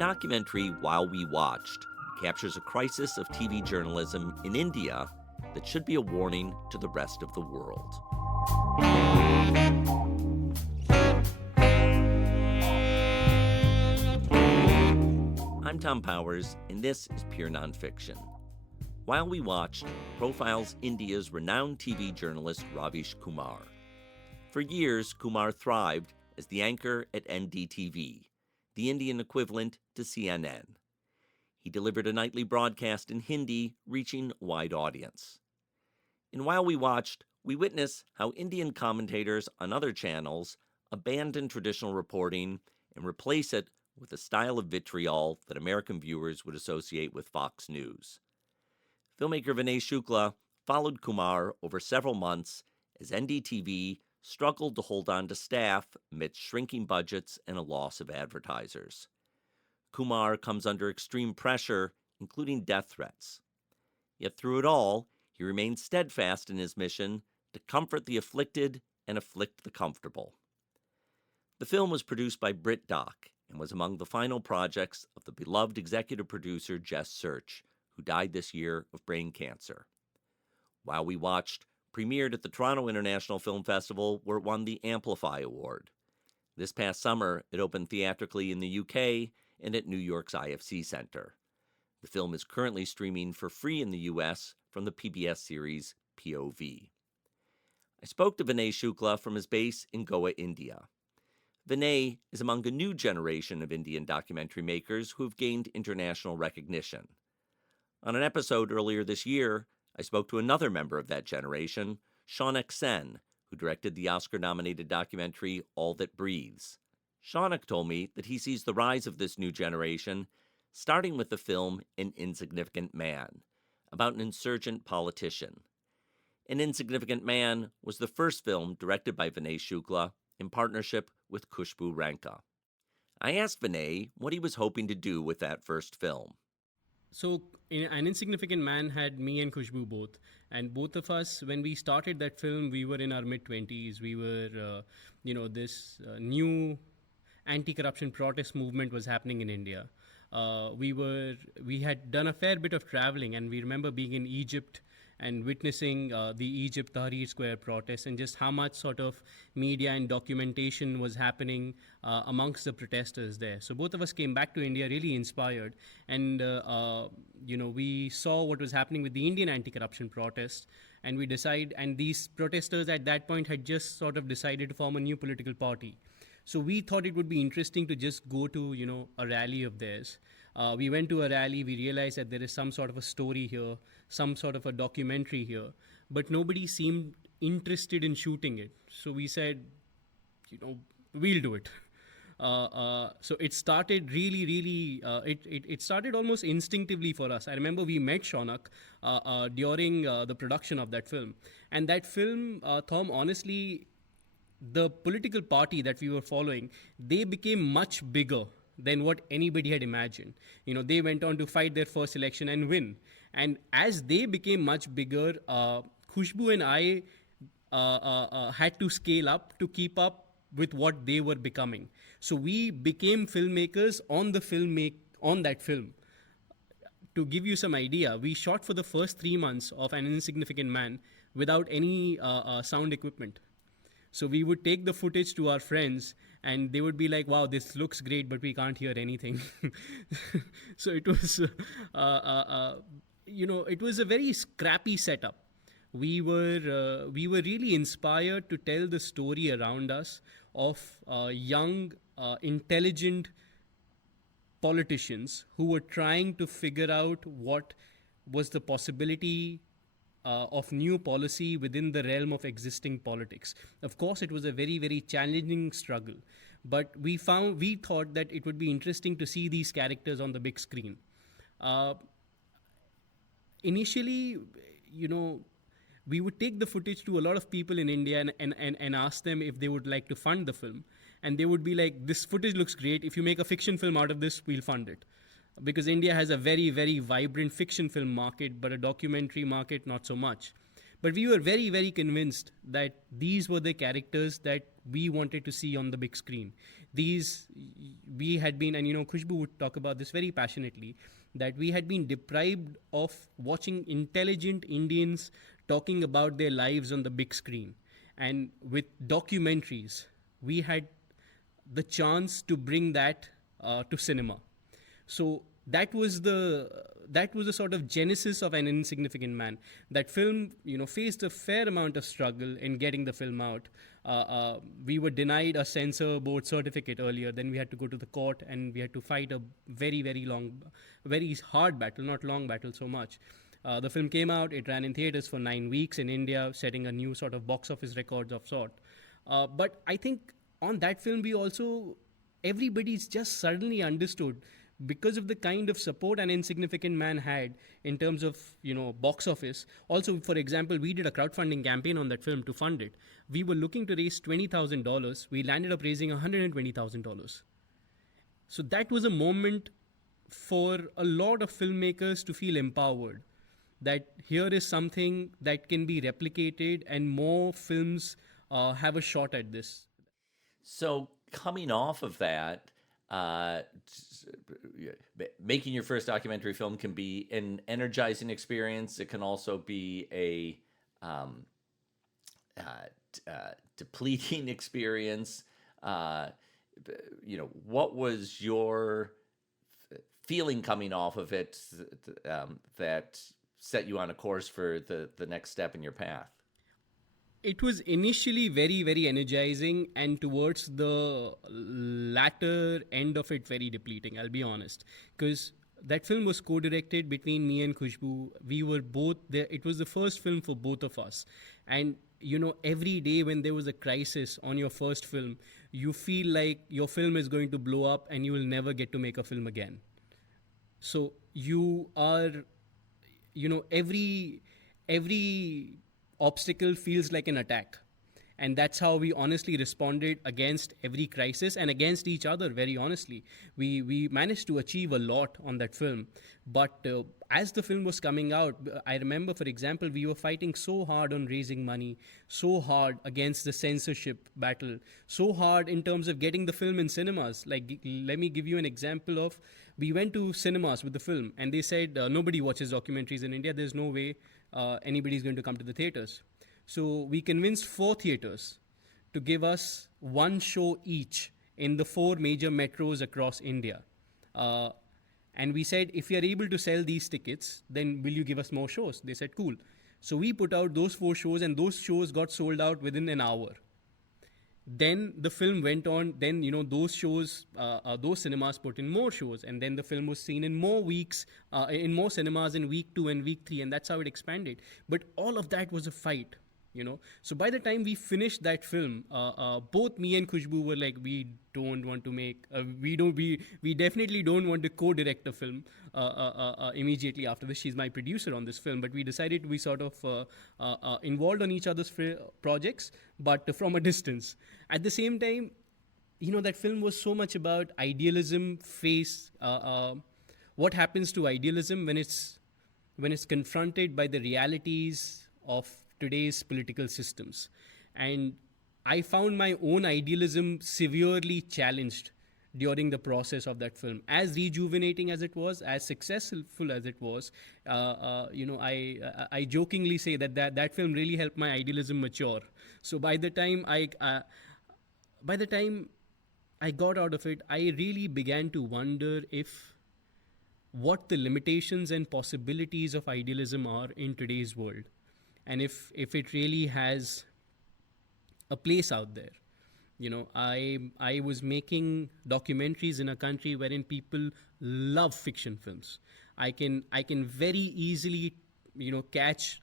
documentary While We Watched captures a crisis of TV journalism in India that should be a warning to the rest of the world. I'm Thom Powers, and this is Pure Nonfiction. While We Watched profiles India's renowned TV journalist Ravish Kumar. For years, Kumar thrived as the anchor at NDTV, the Indian equivalent to CNN. He delivered a nightly broadcast in Hindi, reaching a wide audience. And while we watched, we witnessed how Indian commentators on other channels abandon traditional reporting and replace it with a style of vitriol that American viewers would associate with Fox News. Filmmaker Vinay Shukla followed Kumar over several months as NDTV struggled to hold on to staff amidst shrinking budgets and a loss of advertisers. Kumar comes under extreme pressure, including death threats. Yet through it all, he remains steadfast in his mission to comfort the afflicted and afflict the comfortable. The film was produced by BritDoc and was among the final projects of the beloved executive producer Jess Search, who died this year of brain cancer. While We Watched premiered at the Toronto International Film Festival, where it won the Amplify Award. This past summer, it opened theatrically in the UK and at New York's IFC Center. The film is currently streaming for free in the US from the PBS series POV. I spoke to Vinay Shukla from his base in Goa, India. Vinay is among a new generation of Indian documentary makers who have gained international recognition. On an episode earlier this year, I spoke to another member of that generation, Shaunak Sen, who directed the Oscar-nominated documentary All That Breathes. Shaunak told me that he sees the rise of this new generation, starting with the film An Insignificant Man, about an insurgent politician. An Insignificant Man was the first film directed by Vinay Shukla in partnership with Khushboo Ranka. I asked Vinay what he was hoping to do with that first film. So, An Insignificant Man had me and Khushboo both. And both of us, when we started that film, we were in our mid-20s. We were, this new anti-corruption protest movement was happening in India. We had done a fair bit of traveling, and we remember being in Egypt and witnessing the Egypt Tahrir Square protests, and just how much sort of media and documentation was happening amongst the protesters there. So both of us came back to India really inspired, and we saw what was happening with the Indian anti-corruption protests, and and these protesters at that point had just sort of decided to form a new political party. So we thought it would be interesting to just go to, a rally of theirs. We went to a rally, we realized that there is some sort of a story here, some sort of a documentary here, but nobody seemed interested in shooting it. So we said, we'll do it. So it started it started almost instinctively for us. I remember we met Shaunak during the production of that film. And that film, Thom, honestly, the political party that we were following, they became much bigger than what anybody had imagined. They went on to fight their first election and win. And as they became much bigger, Khushboo and I had to scale up to keep up with what they were becoming. So we became filmmakers on that film. To give you some idea, we shot for the first 3 months of An Insignificant Man without any sound equipment. So we would take the footage to our friends, and they would be like, wow, this looks great, but we can't hear anything. So it was, it was a very scrappy setup. We were really inspired to tell the story around us of young, intelligent politicians who were trying to figure out what was the possibility of new policy within the realm of existing politics. Of course, it was a very, very challenging struggle, but we thought that it would be interesting to see these characters on the big screen. Initially, we would take the footage to a lot of people in India and ask them if they would like to fund the film. And they would be like, this footage looks great. If you make a fiction film out of this, we'll fund it. Because India has a very, very vibrant fiction film market, but a documentary market, not so much. But we were very, very convinced that these were the characters that we wanted to see on the big screen. These, we had been, and Khushboo would talk about this very passionately, that we had been deprived of watching intelligent Indians talking about their lives on the big screen. And with documentaries, we had the chance to bring that to cinema. So that was the sort of genesis of An Insignificant Man. That film, faced a fair amount of struggle in getting the film out. We were denied a censor board certificate earlier. Then we had to go to the court, and we had to fight a very, very long, very hard battle, not long battle so much. The film came out. It ran in theaters for 9 weeks in India, setting a new sort of box office records of sort. But I think on that film, everybody's just suddenly understood, because of the kind of support An Insignificant Man had in terms of, box office. Also, for example, we did a crowdfunding campaign on that film to fund it. We were looking to raise $20,000. We landed up raising $120,000. So that was a moment for a lot of filmmakers to feel empowered, that here is something that can be replicated and more films have a shot at this. So coming off of that, making your first documentary film can be an energizing experience. It can also be a depleting experience. What was your feeling coming off of it that set you on a course for the next step in your path? It was initially very, very energizing, and towards the latter end of it, very depleting, I'll be honest. Because that film was co-directed between me and Khushboo. We were both there. It was the first film for both of us. And, every day when there was a crisis on your first film, you feel like your film is going to blow up and you will never get to make a film again. So you are, every obstacle feels like an attack. And that's how we honestly responded against every crisis and against each other, very honestly. We managed to achieve a lot on that film. But as the film was coming out, I remember, for example, we were fighting so hard on raising money, so hard against the censorship battle, so hard in terms of getting the film in cinemas. Like, let me give you an example of, we went to cinemas with the film, and they said, nobody watches documentaries in India. There's no way anybody's going to come to the theaters. So we convinced 4 theaters to give us 1 show each in the 4 major metros across India. And we said, if we are able to sell these tickets, then will you give us more shows? They said, cool. So we put out those 4 shows, and those shows got sold out within an hour. Then the film went on. Then, those shows, those cinemas put in more shows. And then the film was seen in more weeks, in more cinemas in week 2 and week 3. And that's how it expanded. But all of that was a fight. So by the time we finished that film, both me and Khushboo were like, we don't want to make, we definitely don't want to co-direct a film immediately after this. She's my producer on this film, but we decided to be sort of involved on each other's projects, but from a distance. At the same time, that film was so much about idealism, what happens to idealism when it's confronted by the realities of today's political systems. And I found my own idealism severely challenged during the process of that film. As rejuvenating as it was, as successful as it was, I jokingly say that film really helped my idealism mature. So by the time I got out of it, I really began to wonder what the limitations and possibilities of idealism are in today's world. And if it really has a place out there. I was making documentaries in a country wherein people love fiction films. I can very easily, catch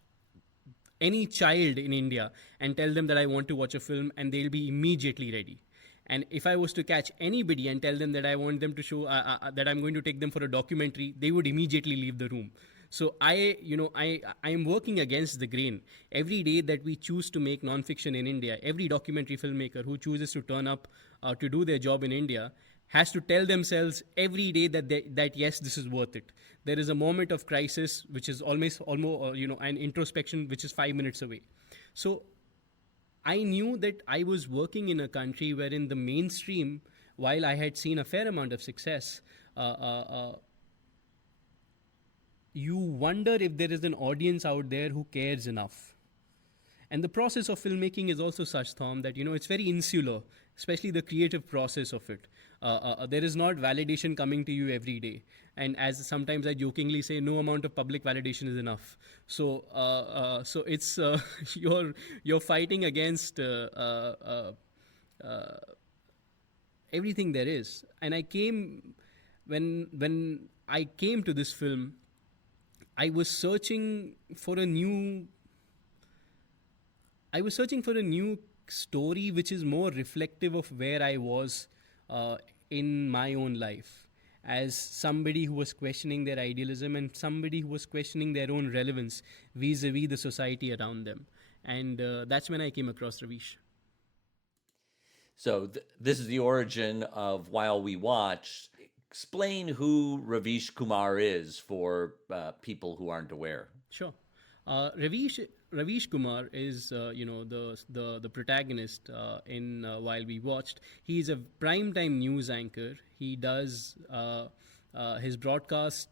any child in India and tell them that I want to watch a film, and they'll be immediately ready. And if I was to catch anybody and tell them that I want them to show, that I'm going to take them for a documentary, they would immediately leave the room. So I am working against the grain. Every day that we choose to make nonfiction in India, every documentary filmmaker who chooses to turn up to do their job in India has to tell themselves every day that yes, this is worth it. There is a moment of crisis which is almost an introspection which is 5 minutes away. So I knew that I was working in a country wherein the mainstream, while I had seen a fair amount of success, you wonder if there is an audience out there who cares enough. And the process of filmmaking is also such, Thom, that it's very insular, especially the creative process of it. There is not validation coming to you every day, and as sometimes I jokingly say, no amount of public validation is enough. So it's you're fighting against everything there is. And when I came to this film, I was searching for a new story which is more reflective of where I was in my own life, as somebody who was questioning their idealism and somebody who was questioning their own relevance vis-a-vis the society around them. And that's when I came across Ravish. So this is the origin of While We Watch. Explain who Ravish Kumar is for people who aren't aware. Sure. Ravish Kumar is the protagonist in While We Watched. He's a primetime news anchor. He does his broadcast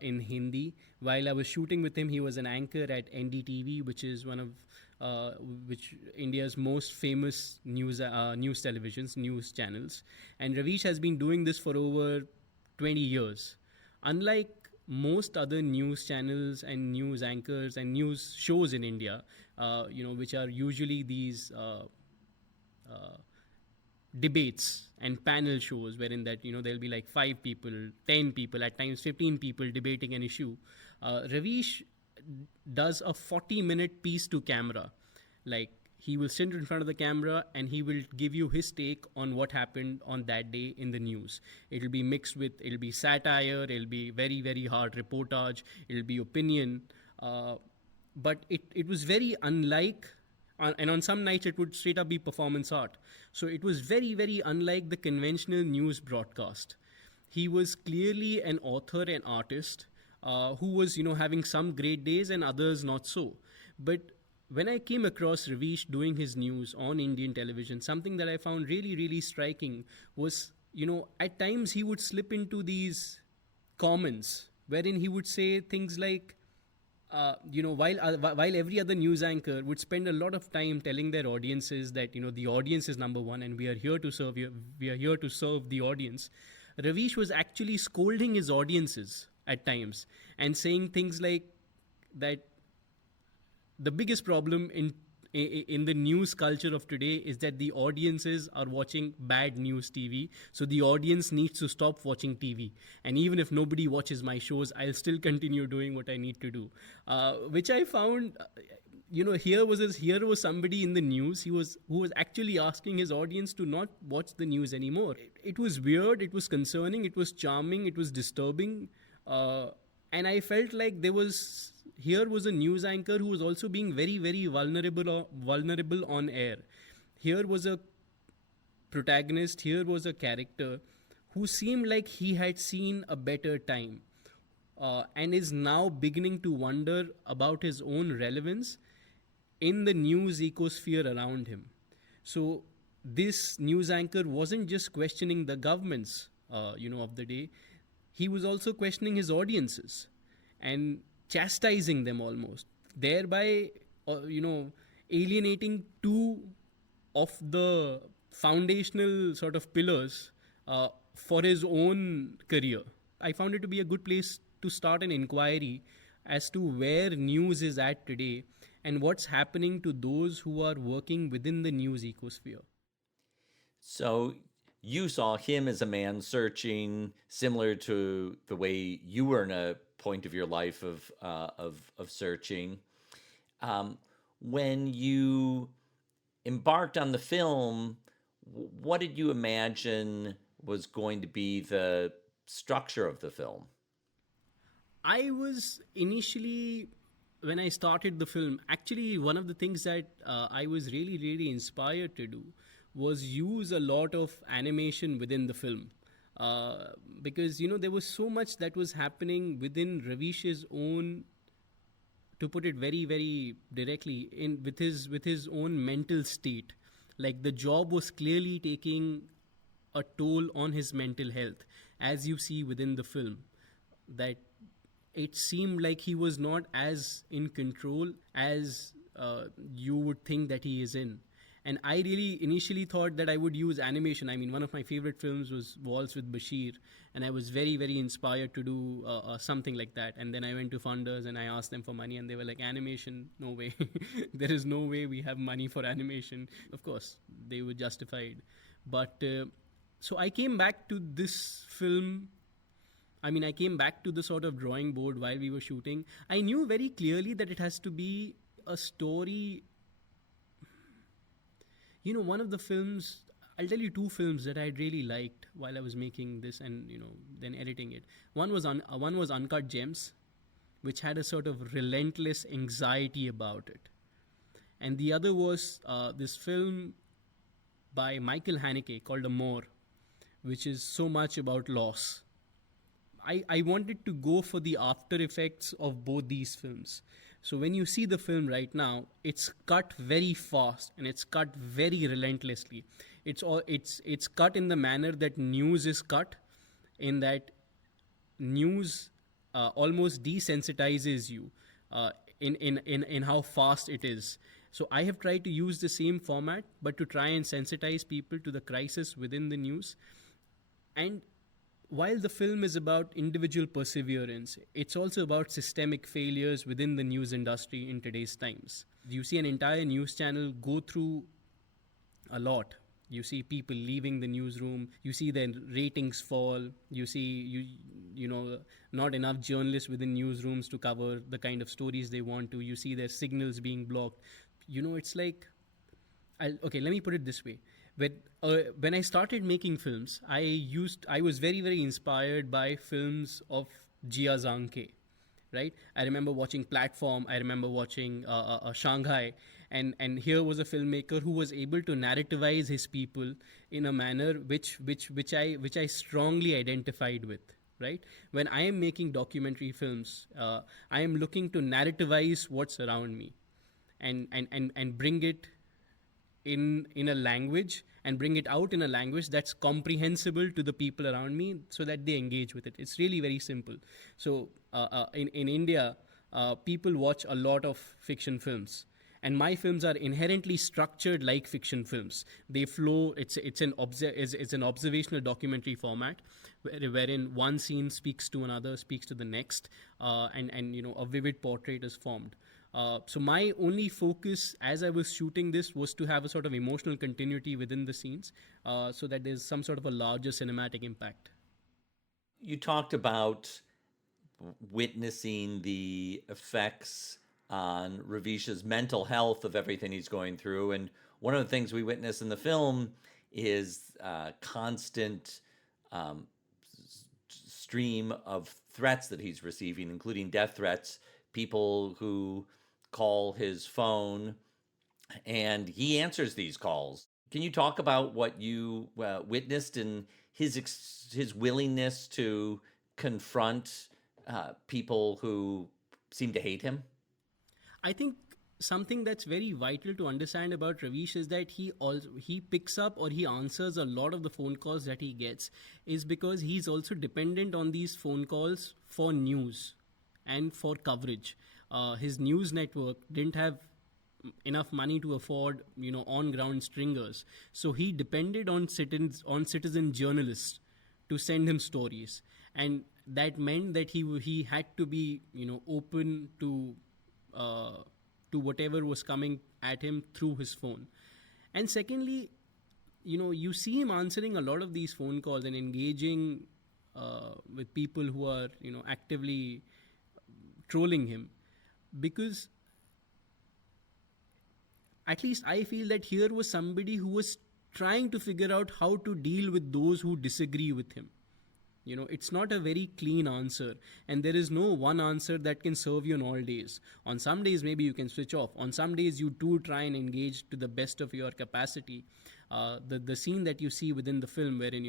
in Hindi. While I was shooting with him, he was an anchor at NDTV, which is one of India's most famous news televisions, news channels. And Ravish has been doing this for over 20 years. Unlike most other news channels and news anchors and news shows in India, which are usually these debates and panel shows, wherein that there'll be like 5 people, 10 people, at times 15 people debating an issue. Ravish does a 40-minute piece to camera. Like, he will sit in front of the camera and he will give you his take on what happened on that day in the news. It'll be mixed with, it'll be satire, it'll be very, very hard reportage, it'll be opinion. But it was very unlike, and on some nights it would straight up be performance art. So it was very, very unlike the conventional news broadcast. He was clearly an author and artist who was, having some great days and others not so. But when I came across Ravish doing his news on Indian television, something that I found really, really striking was, at times he would slip into these comments wherein he would say things like, while every other news anchor would spend a lot of time telling their audiences that, the audience is number one and we are here to serve the audience, Ravish was actually scolding his audiences at times and saying things like that the biggest problem in the news culture of today is that the audiences are watching bad news TV. So the audience needs to stop watching TV. And even if nobody watches my shows, I'll still continue doing what I need to do. Which I found, here was somebody in the news who was actually asking his audience to not watch the news anymore. It was weird, it was concerning, it was charming, it was disturbing. And I felt like here was a news anchor who was also being very, very vulnerable on air. Here was a protagonist, here was a character who seemed like he had seen a better time and is now beginning to wonder about his own relevance in the news ecosphere around him. So this news anchor wasn't just questioning the governments, of the day. He was also questioning his audiences and chastising them almost, thereby, alienating 2 of the foundational sort of pillars for his own career. I found it to be a good place to start an inquiry as to where news is at today and what's happening to those who are working within the news ecosphere. So you saw him as a man searching, similar to the way you were in a point of your life of searching. When you embarked on the film, what did you imagine was going to be the structure of the film? I was initially, when I started the film, actually one of the things that I was really, really inspired to do was use a lot of animation within the film. Because there was so much that was happening within Ravish's own, to put it very very directly, in with his own mental state. Like, the job was clearly taking a toll on his mental health, as you see within the film, that it seemed like he was not as in control as you would think that he is in. And I really initially thought that I would use animation. I mean, one of my favorite films was Waltz with Bashir, and I was very, very inspired to do something like that. And then I went to funders and I asked them for money, and they were like, "Animation? No way. There is no way we have money for animation." Of course, they were justified. But so I came back to this film. I mean, I came back to the sort of drawing board while we were shooting. I knew very clearly that it has to be a story. One of the films, I'll tell you two films that I really liked while I was making this and, then editing it. One was Uncut Gems, which had a sort of relentless anxiety about it. And the other was this film by Michael Haneke called Amor, which is so much about loss. I wanted to go for the after effects of both these films. So when you see the film right now, it's cut very fast and it's cut very relentlessly. It's cut in the manner that news is cut, in that news almost desensitizes you in how fast it is. So I have tried to use the same format, but to try and sensitize people to the crisis within the news. And while the film is about individual perseverance, it's also about systemic failures within the news industry in today's times. You see an entire news channel go through a lot. You see people leaving the newsroom. You see their ratings fall. You see not enough journalists within newsrooms to cover the kind of stories they want to. You see their signals being blocked. It's like, let me put it this way. When I started making films, I was very, very inspired by films of Jia Zhangke, right? I remember watching Platform. I remember watching Shanghai, and here was a filmmaker who was able to narrativize his people in a manner which I strongly identified with. Right? When I am making documentary films, I am looking to narrativize what's around me, and bring it in a language, and bring it out in a language that's comprehensible to the people around me, so that they engage with it. It's really very simple. So in India, people watch a lot of fiction films, and my films are inherently structured like fiction films. They flow. It's an observational documentary format, wherein one scene speaks to another, speaks to the next, and a vivid portrait is formed. So my only focus as I was shooting this was to have a sort of emotional continuity within the scenes, so that there's some sort of a larger cinematic impact. You talked about witnessing the effects on Ravish's mental health of everything he's going through. And one of the things we witness in the film is constant stream of threats that he's receiving, including death threats, people who call his phone, and he answers these calls. Can you talk about what you witnessed in his willingness to confront people who seem to hate him? I think something that's very vital to understand about Ravish is that he picks up, or he answers a lot of the phone calls that he gets, is because he's also dependent on these phone calls for news and for coverage. His news network didn't have enough money to afford, on-ground stringers. So he depended on citizen journalists to send him stories. And that meant that he had to be, open to whatever was coming at him through his phone. And secondly, you see him answering a lot of these phone calls and engaging with people who are, actively trolling him, because at least I feel that here was somebody who was trying to figure out how to deal with those who disagree with him. It's not a very clean answer, and there is no one answer that can serve you on all days. On some days, maybe you can switch off. On some days, you do try and engage to the best of your capacity. The scene that you see within the film, wherein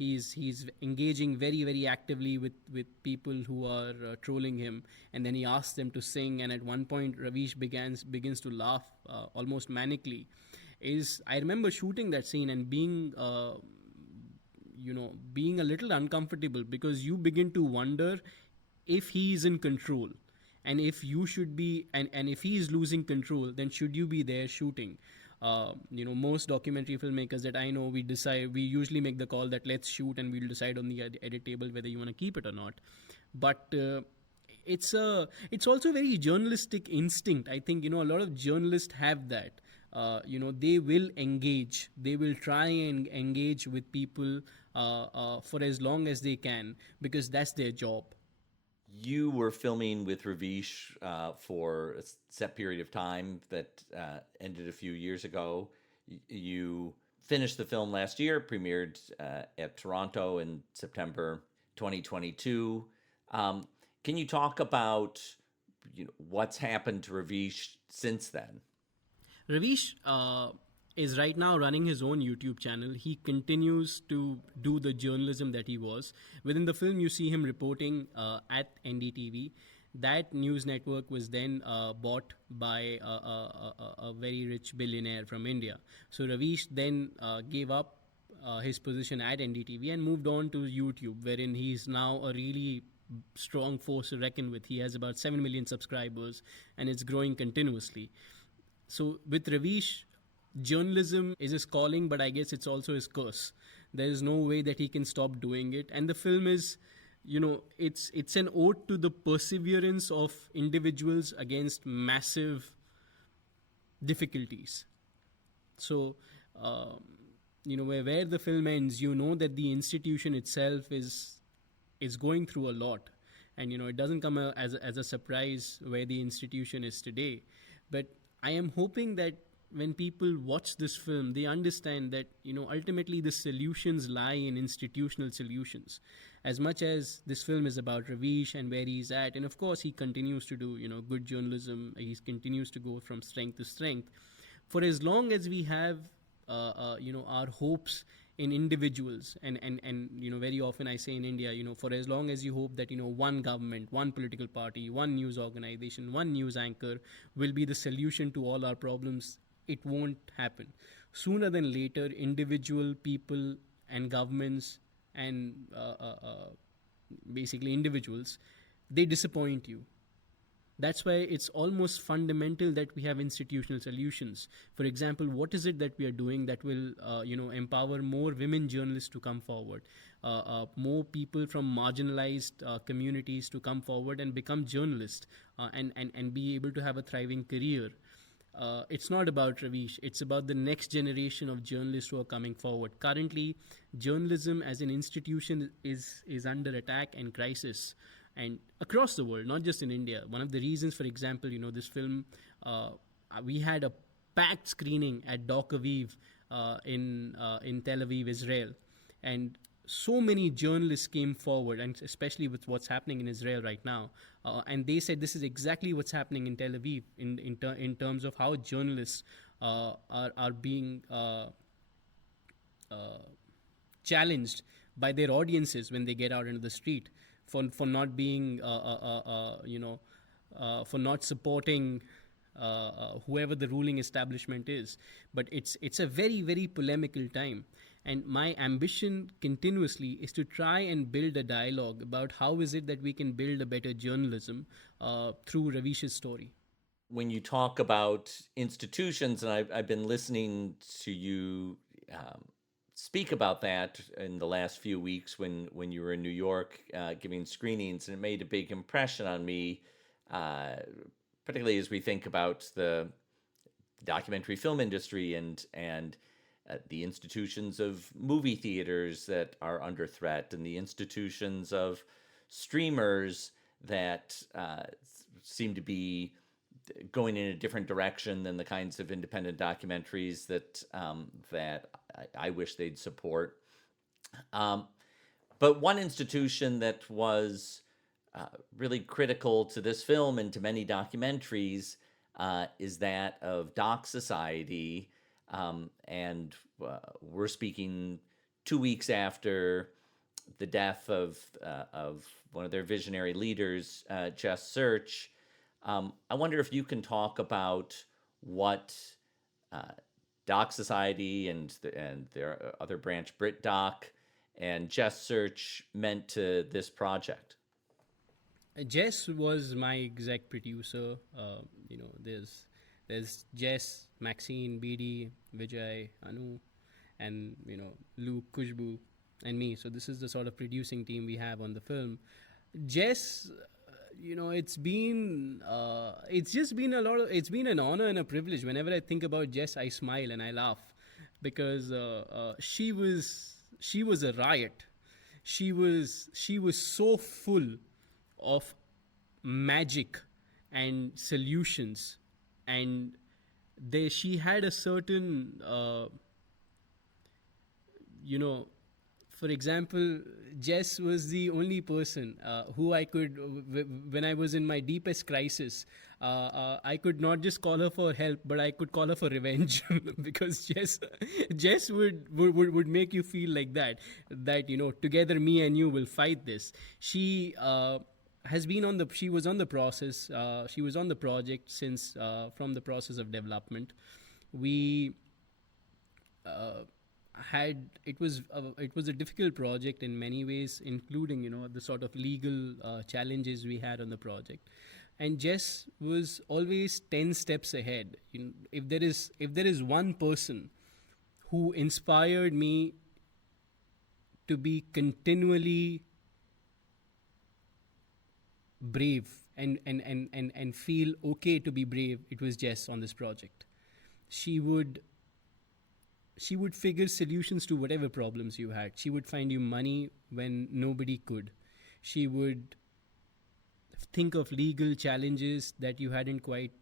He's engaging very actively with people who are trolling him, and then he asks them to sing. And at one point, Ravish begins to laugh almost manically. Is I remember shooting that scene and being a little uncomfortable, because you begin to wonder if he is in control, and if you should be, and if he is losing control, then should you be there shooting? Most documentary filmmakers that I know, we usually make the call that let's shoot, and we'll decide on the edit table whether you want to keep it or not. But it's also a very journalistic instinct. I think a lot of journalists have that. They will engage. They will try and engage with people for as long as they can, because that's their job. You were filming with Ravish for a set period of time that ended a few years ago. You finished the film last year, premiered at Toronto in September 2022. Can you talk about what's happened to Ravish since then? Ravish is right now running his own YouTube channel. He continues to do the journalism that he was. Within the film, you see him reporting at NDTV. That news network was then bought by a very rich billionaire from India. So Ravish then gave up his position at NDTV and moved on to YouTube, wherein he's now a really strong force to reckon with. He has about 7 million subscribers, and it's growing continuously. So with Ravish, journalism is his calling, but I guess it's also his curse. There is no way that he can stop doing it. And the film is, it's an ode to the perseverance of individuals against massive difficulties. So, where the film ends, that the institution itself is going through a lot. And, it doesn't come as a surprise where the institution is today. But I am hoping that when people watch this film, they understand that, ultimately the solutions lie in institutional solutions. As much as this film is about Ravish and where he's at, and of course he continues to do, good journalism, he continues to go from strength to strength. For as long as we have, our hopes in individuals, and very often I say in India, for as long as you hope that, one government, one political party, one news organization, one news anchor will be the solution to all our problems, it won't happen. Sooner than later, individual people and governments and basically individuals, they disappoint you. That's why it's almost fundamental that we have institutional solutions. For example, what is it that we are doing that will, empower more women journalists to come forward, more people from marginalized communities to come forward and become journalists and be able to have a thriving career. It's not about Ravish. It's about the next generation of journalists who are coming forward. Currently, journalism as an institution is under attack and crisis, and across the world, not just in India. One of the reasons, for example, this film, we had a packed screening at Doc Aviv in Tel Aviv, Israel, and so many journalists came forward, and especially with what's happening in Israel right now, and they said this is exactly what's happening in Tel Aviv in terms of how journalists are being challenged by their audiences when they get out into the street for not being for not supporting whoever the ruling establishment is. But it's a very polemical time. And my ambition continuously is to try and build a dialogue about how is it that we can build a better journalism through Ravish's story. When you talk about institutions, and I've been listening to you speak about that in the last few weeks when you were in New York giving screenings, and it made a big impression on me, particularly as we think about the documentary film industry and the institutions of movie theaters that are under threat, and the institutions of streamers that seem to be going in a different direction than the kinds of independent documentaries that I wish they'd support. But one institution that was really critical to this film and to many documentaries is that of Doc Society. And we're speaking 2 weeks after the death of one of their visionary leaders, Jess Search. I wonder if you can talk about what uh, Doc Society and their other branch, BritDoc, and Jess Search meant to this project. Jess was my exec producer. There's Jess, Maxine, BD, Vijay, Anu, and Luke, Khushboo, and me. So this is the sort of producing team we have on the film. Jess, it's just been it's been an honor and a privilege. Whenever I think about Jess, I smile and I laugh because she was a riot. She was so full of magic and solutions, and she had a certain for example, Jess was the only person who I could, when I was in my deepest crisis, I could not just call her for help, but I could call her for revenge because Jess would make you feel like that together me and you will fight this. She she was on the process, she was on the project since from the process of development. We had it was a difficult project in many ways, including the sort of legal challenges we had on the project, and Jess was always 10 steps ahead. If there is one person who inspired me to be continually brave and feel okay to be brave, it was Jess on this project. She would figure solutions to whatever problems you had. She would find you money when nobody could. She would think of legal challenges that you hadn't quite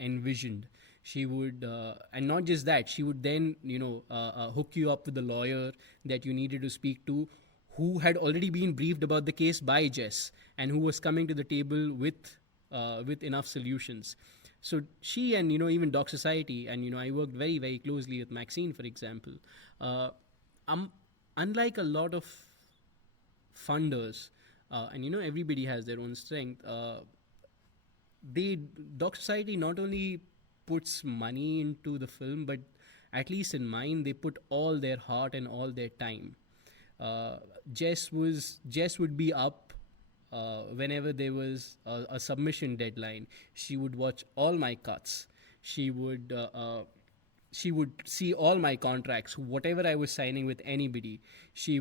envisioned. She would, and not just that, she would then, hook you up with a lawyer that you needed to speak to, who had already been briefed about the case by Jess and who was coming to the table with enough solutions. So she and even Doc Society, and I worked very, very closely with Maxine, for example. Unlike a lot of funders, and everybody has their own strength. Doc Society not only puts money into the film, but at least in mine, they put all their heart and all their time. Jess would be up whenever there was a submission deadline. She would watch all my cuts. She would see all my contracts, whatever I was signing with anybody. She's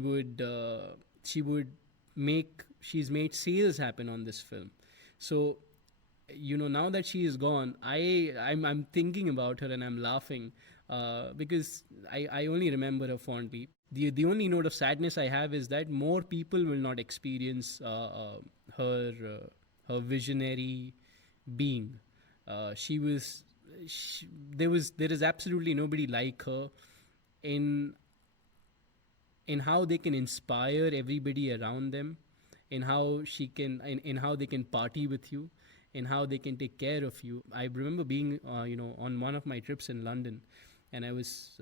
made sales happen on this film. So now that she is gone, I'm thinking about her and I'm laughing because I only remember her fondly. The only note of sadness I have is that more people will not experience her visionary being. There is absolutely nobody like her in how they can inspire everybody around them, in how in how they can party with you, in how they can take care of you. I remember being on one of my trips in London, and I was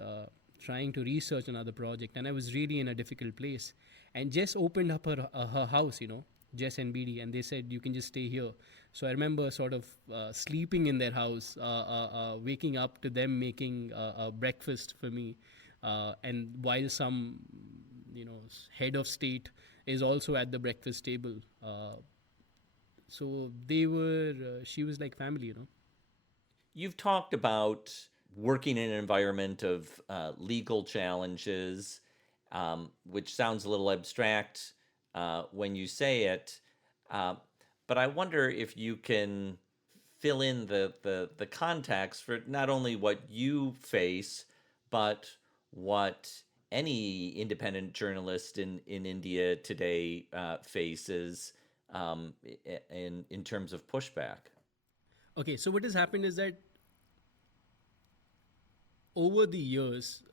trying to research another project, and I was really in a difficult place. And Jess opened up her house, Jess and BD, and they said, you can just stay here. So I remember sort of sleeping in their house, waking up to them making breakfast for me, and while some, head of state is also at the breakfast table. So she was like family, You've talked about working in an environment of legal challenges, which sounds a little abstract when you say it. But I wonder if you can fill in the context for not only what you face, but what any independent journalist in India today faces in terms of pushback. Okay, so what has happened is that over the years,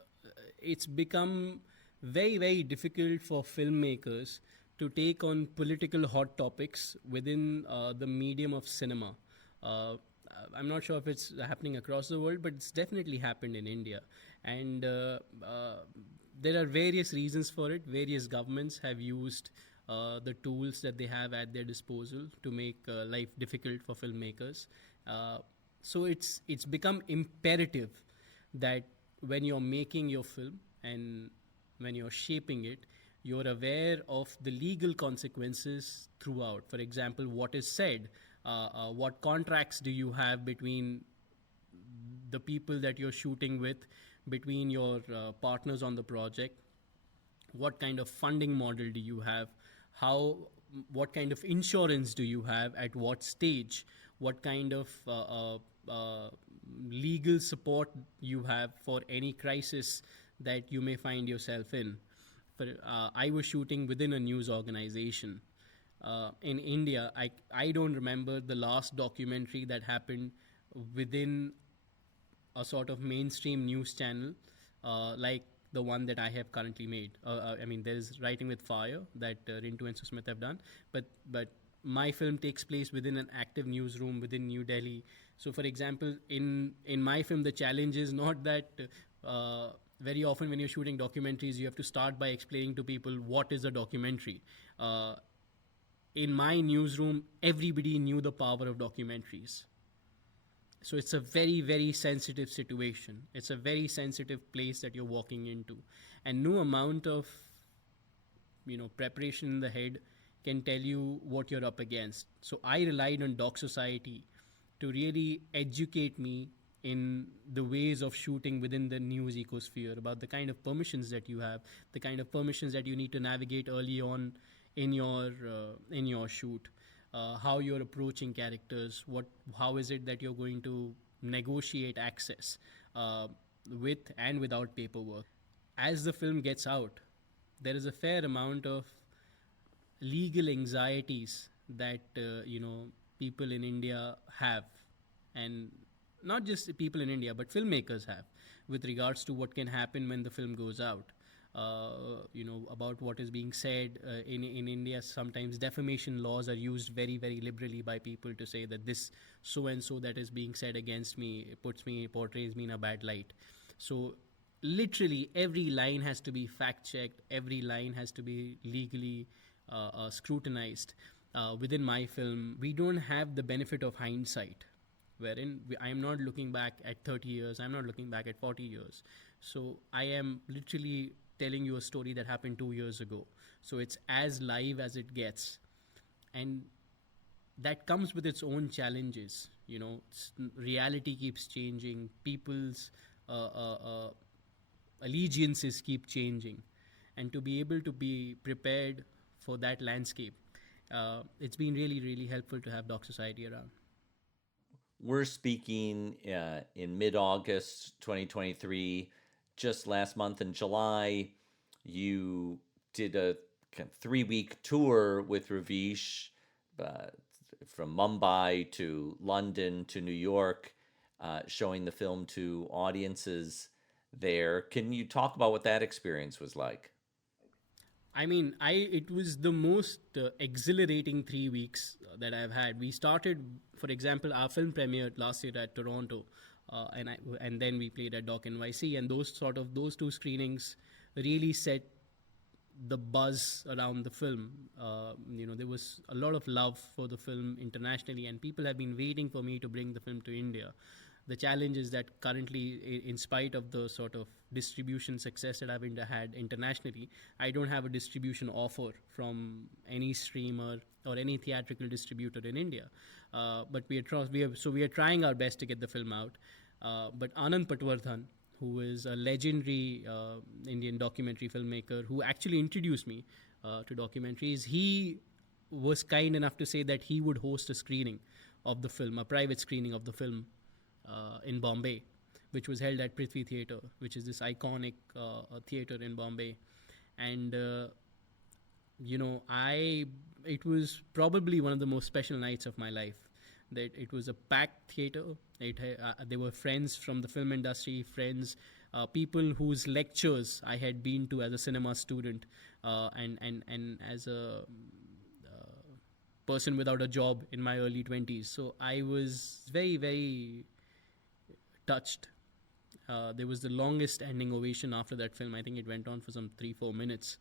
it's become very, very difficult for filmmakers to take on political hot topics within the medium of cinema. I'm not sure if it's happening across the world, but it's definitely happened in India. And there are various reasons for it. Various governments have used the tools that they have at their disposal to make life difficult for filmmakers. So it's become imperative that when you're making your film and when you're shaping it, you're aware of the legal consequences throughout. For example, what is said, what contracts do you have between the people that you're shooting with, between your partners on the project, what kind of funding model do you have, how, what kind of insurance do you have, at what stage, what kind of legal support you have for any crisis that you may find yourself in. I was shooting within a news organization in India. I don't remember the last documentary that happened within a sort of mainstream news channel like the one that I have currently made. I mean, there is Writing with Fire that Rintu and Susmit have done, but my film takes place within an active newsroom within New Delhi. So, for example, in my film, the challenge is not that very often when you're shooting documentaries, you have to start by explaining to people what is a documentary. In my newsroom, everybody knew the power of documentaries. So it's a very, very sensitive situation. It's a very sensitive place that you're walking into. And no amount of, preparation in the head can tell you what you're up against. So I relied on Doc Society to really educate me in the ways of shooting within the news ecosphere, about the kind of permissions that you have, the kind of permissions that you need to navigate early on in your shoot. How you're approaching characters, how is it that you're going to negotiate access with and without paperwork. As the film gets out, there is a fair amount of legal anxieties that people in India have, and not just people in India, but filmmakers have, with regards to what can happen when the film goes out. About what is being said in India. Sometimes defamation laws are used very, very liberally by people to say that this so and so that is being said against me portrays me in a bad light. So literally every line has to be fact checked. Every line has to be legally scrutinized. Within my film, we don't have the benefit of hindsight, wherein I am not looking back at 30 years. I'm not looking back at 40 years. So I am literally telling you a story that happened 2 years ago. So it's as live as it gets. And that comes with its own challenges. Reality keeps changing. People's allegiances keep changing. And to be able to be prepared for that landscape, it's been really, really helpful to have Doc Society around. We're speaking in mid-August 2023. Just last month in July, you did a kind of 3-week tour with Ravish from Mumbai to London to New York, showing the film to audiences there. Can you talk about what that experience was like? I mean, it was the most exhilarating 3 weeks that I've had. We started, for example, our film premiered last year at Toronto, and then we played at Doc NYC, and those two screenings really set the buzz around the film. There was a lot of love for the film internationally, and people have been waiting for me to bring the film to India. The challenge is that currently, in spite of the sort of distribution success that I've had internationally, I don't have a distribution offer from any streamer or any theatrical distributor in India. But we are trying our best to get the film out. But Anand Patwardhan, who is a legendary Indian documentary filmmaker who actually introduced me to documentaries, he was kind enough to say that he would host a screening of the film, a private screening of the film in Bombay, which was held at Prithvi Theatre, which is this iconic theatre in Bombay. And, it was probably one of the most special nights of my life. That it was a packed theatre. There were friends from the film industry, friends, people whose lectures I had been to as a cinema student, and as a person without a job in my early 20s. So I was very, very touched There was the longest standing ovation after that film. I think it went on for some 3-4 minutes,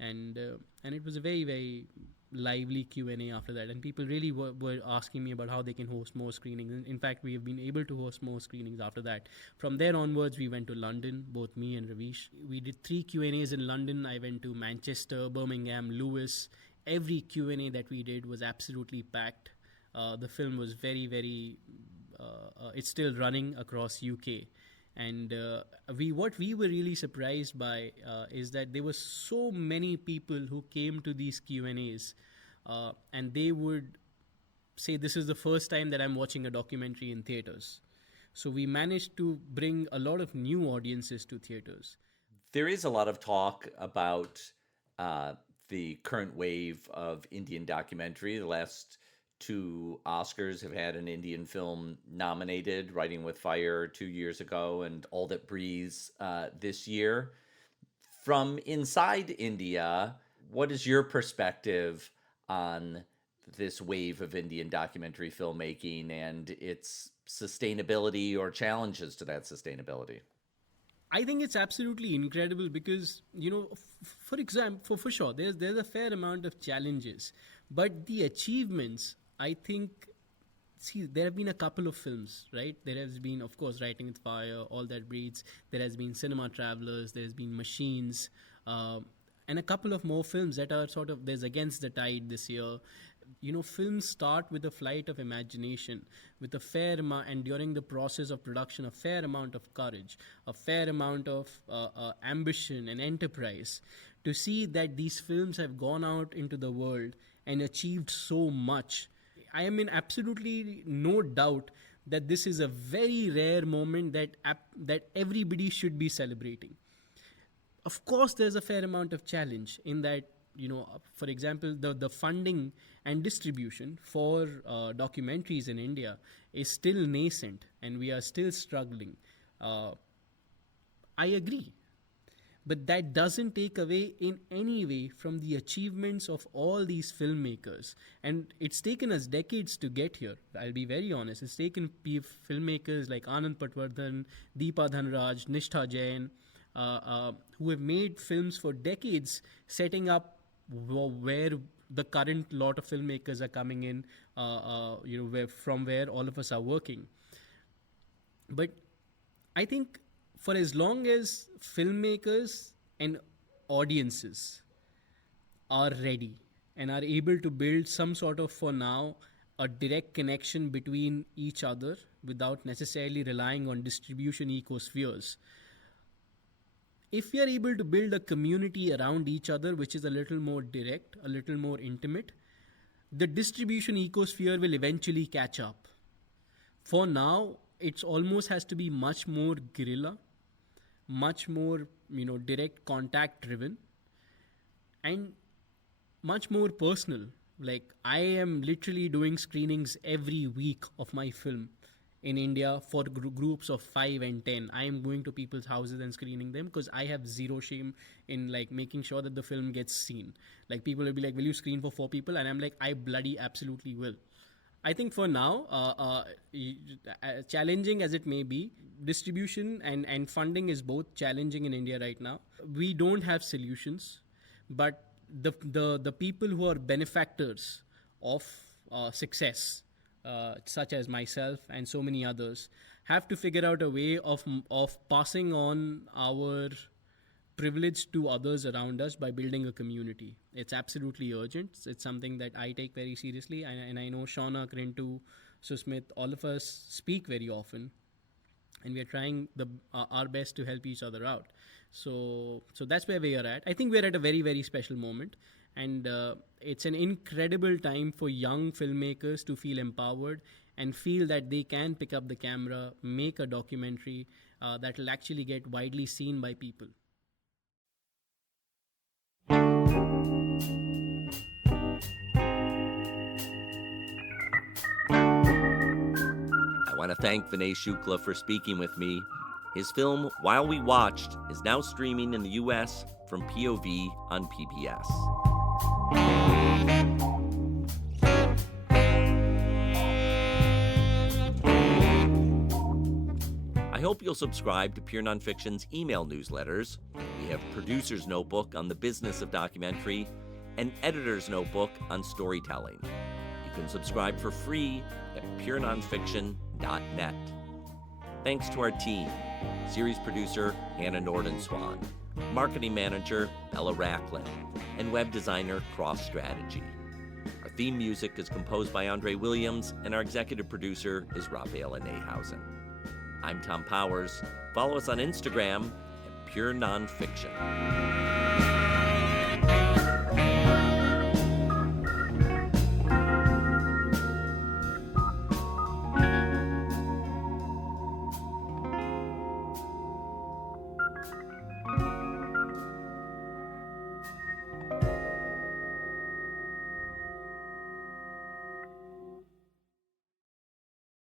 and it was a very, very lively Q&A after that, and people really were asking me about how they can host more screenings. In fact, we have been able to host more screenings after that. From there onwards, we went to London, both me and Ravish. We did 3 Q&As in London. I went to Manchester, Birmingham, Lewis. Every Q&A that we did was absolutely packed. The film was very, very it's still running across UK. And what we were really surprised by is that there were so many people who came to these Q&As, and they would say, this is the first time that I'm watching a documentary in theaters. So we managed to bring a lot of new audiences to theaters. There is a lot of talk about the current wave of Indian documentary. The last 2 Oscars have had an Indian film nominated, Writing with Fire 2 years ago and All That Breathes this year. From inside India, what is your perspective on this wave of Indian documentary filmmaking and its sustainability or challenges to that sustainability? I think it's absolutely incredible because, for example, for sure, there's a fair amount of challenges, but the achievements, I think, there have been a couple of films, right? There has been, of course, Writing with Fire, All That Breathes. There has been Cinema Travelers. There's been Machines, and a couple of more films that are there's Against the Tide this year. Films start with a flight of imagination, with a fair amount, and during the process of production, a fair amount of courage, a fair amount of ambition and enterprise. To see that these films have gone out into the world and achieved so much, I am in absolutely no doubt that this is a very rare moment that everybody should be celebrating. Of course, there's a fair amount of challenge in that, for example, the funding and distribution for documentaries in India is still nascent and we are still struggling. I agree. But that doesn't take away in any way from the achievements of all these filmmakers. And it's taken us decades to get here. I'll be very honest. It's taken filmmakers like Anand Patwardhan, Deepa Dhanraj, Nishtha Jain, who have made films for decades, setting up where the current lot of filmmakers are coming in, from where all of us are working. But I think for as long as filmmakers and audiences are ready and are able to build some sort of, for now, a direct connection between each other without necessarily relying on distribution ecospheres, if we are able to build a community around each other, which is a little more direct, a little more intimate, the distribution ecosphere will eventually catch up. For now, it almost has to be much more guerrilla, much more, direct contact driven, and much more personal. Like, I am literally doing screenings every week of my film in India for groups of 5 and 10. I am going to people's houses and screening them because I have zero shame in making sure that the film gets seen. Like, people will be like, will you screen for 4 people? And I'm like, I bloody absolutely will. I think for now, challenging as it may be, distribution and funding is both challenging in India right now. We don't have solutions, but the people who are benefactors of success, such as myself and so many others, have to figure out a way of passing on our privilege to others around us by building a community. It's absolutely urgent. It's something that I take very seriously, and I know Shaunak, Rintu, Susmit, all of us speak very often, and we are trying our best to help each other out. So that's where we are at. I think we're at a very, very special moment, and it's an incredible time for young filmmakers to feel empowered and feel that they can pick up the camera, make a documentary that will actually get widely seen by people. I want to thank Vinay Shukla for speaking with me. His film, While We Watched, is now streaming in the US from POV on PBS. I hope you'll subscribe to Pure Nonfiction's email newsletters. We have Producer's Notebook on the business of documentary and Editor's Notebook on storytelling. You can subscribe for free at purenonfiction.net. Thanks to our team, series producer Hannah Nordenswan, marketing manager Bella Racklin, and web designer Cross Strategy. Our theme music is composed by Andre Williams, and our executive producer is Rafaela Nehausen. I'm Thom Powers. Follow us on Instagram at Pure Nonfiction.